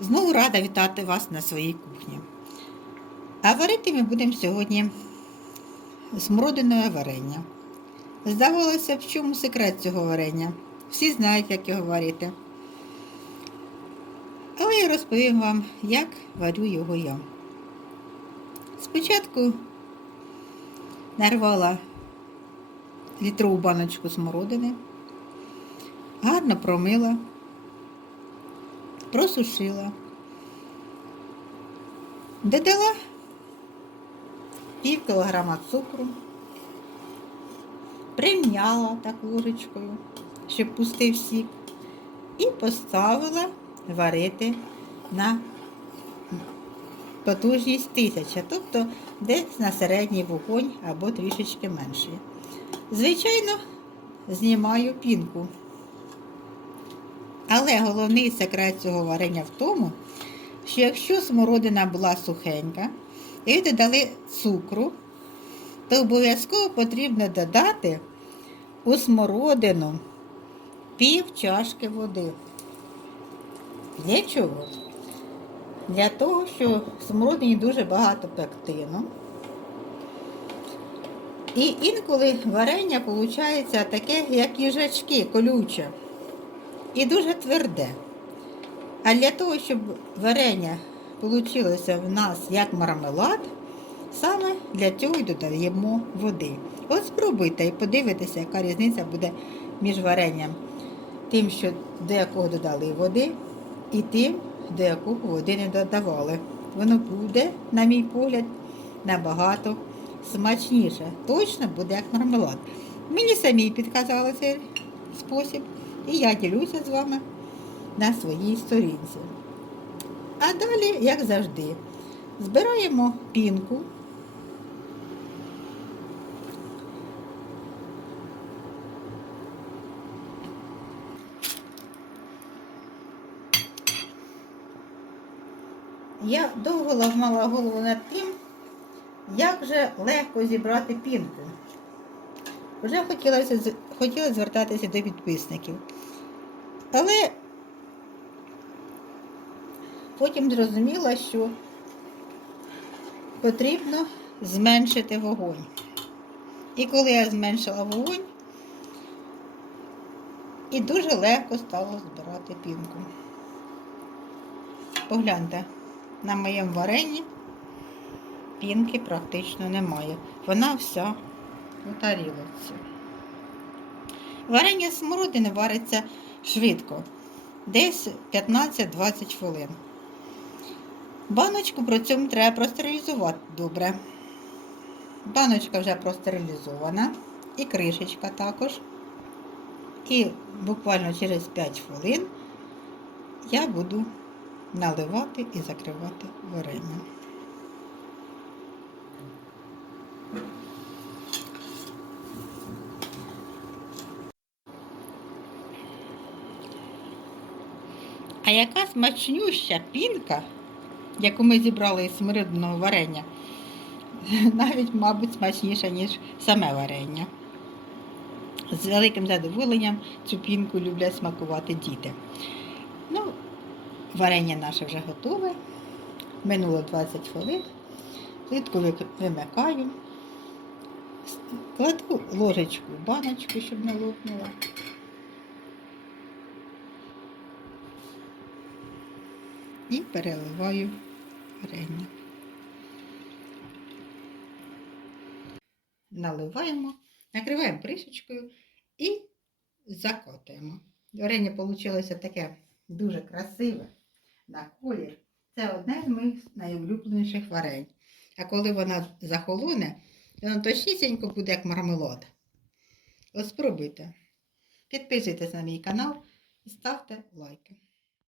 Знову рада вітати вас на своїй кухні. А варити ми будемо сьогодні смородинове варення. Здавалося б, в чому секрет цього варення? Всі знають, як його варити. Але я розповім вам, як варю його я. Спочатку нарвала літрову баночку смородини, гарно промила, просушила, додала пів кілограма цукру, прим'яла так ложечкою, щоб пустив сік, і поставила варити на потужність 1000, тобто десь на середній вогонь або трішечки менший. Звичайно, знімаю пінку. Але головний секрет цього варення в тому, що якщо смородина була сухенька і додали цукру, то обов'язково потрібно додати у смородину пів чашки води. Для чого? Для того, що в смородині дуже багато пектину. І інколи варення виходить таке, як їжачки, колюче. І дуже тверде. А для того, щоб варення вийшло в нас як мармелад, саме для цього й додаємо води. От спробуйте і подивитеся, яка різниця буде між варенням, тим, що до якого додали води, і тим, до якого води не додавали. Воно буде, на мій погляд, набагато смачніше. Точно буде як мармелад. Мені самі підказали цей спосіб, і я ділюся з вами на своїй сторінці. А далі, як завжди, збираємо пінку. Я довго ламала голову над тим, як же легко зібрати пінку. Вже хотілося, хотіла звертатися до підписників. Але потім зрозуміла, що потрібно зменшити вогонь. І коли я зменшила вогонь, і дуже легко стало збирати пінку. Погляньте, на моєму варенні пінки практично немає. Вона вся у тарілці. Варення смородини вариться швидко, десь 15-20 хвилин. Баночку при цьому треба простерилізувати добре. Баночка вже простерилізована, і кришечка також. І буквально через 5 хвилин я буду наливати і закривати варення. А яка смачнюща пінка, яку ми зібрали із смиридного варення, навіть, мабуть, смачніша, ніж саме варення. З великим задоволенням цю пінку люблять смакувати діти. Ну, варення наше вже готове. Минуло 20 хвилин. Плитку вимикаю. Кладу ложечку в баночку, щоб не лопнула. І переливаю варення. Наливаємо, накриваємо кришечкою і закотуємо. Варення вийшло таке дуже красиве на колір. Це одне з моїх найулюбленіших варень. А коли вона захолоне, воно точнісінько буде як мармелад. От спробуйте. Підписуйтесь на мій канал і ставте лайки.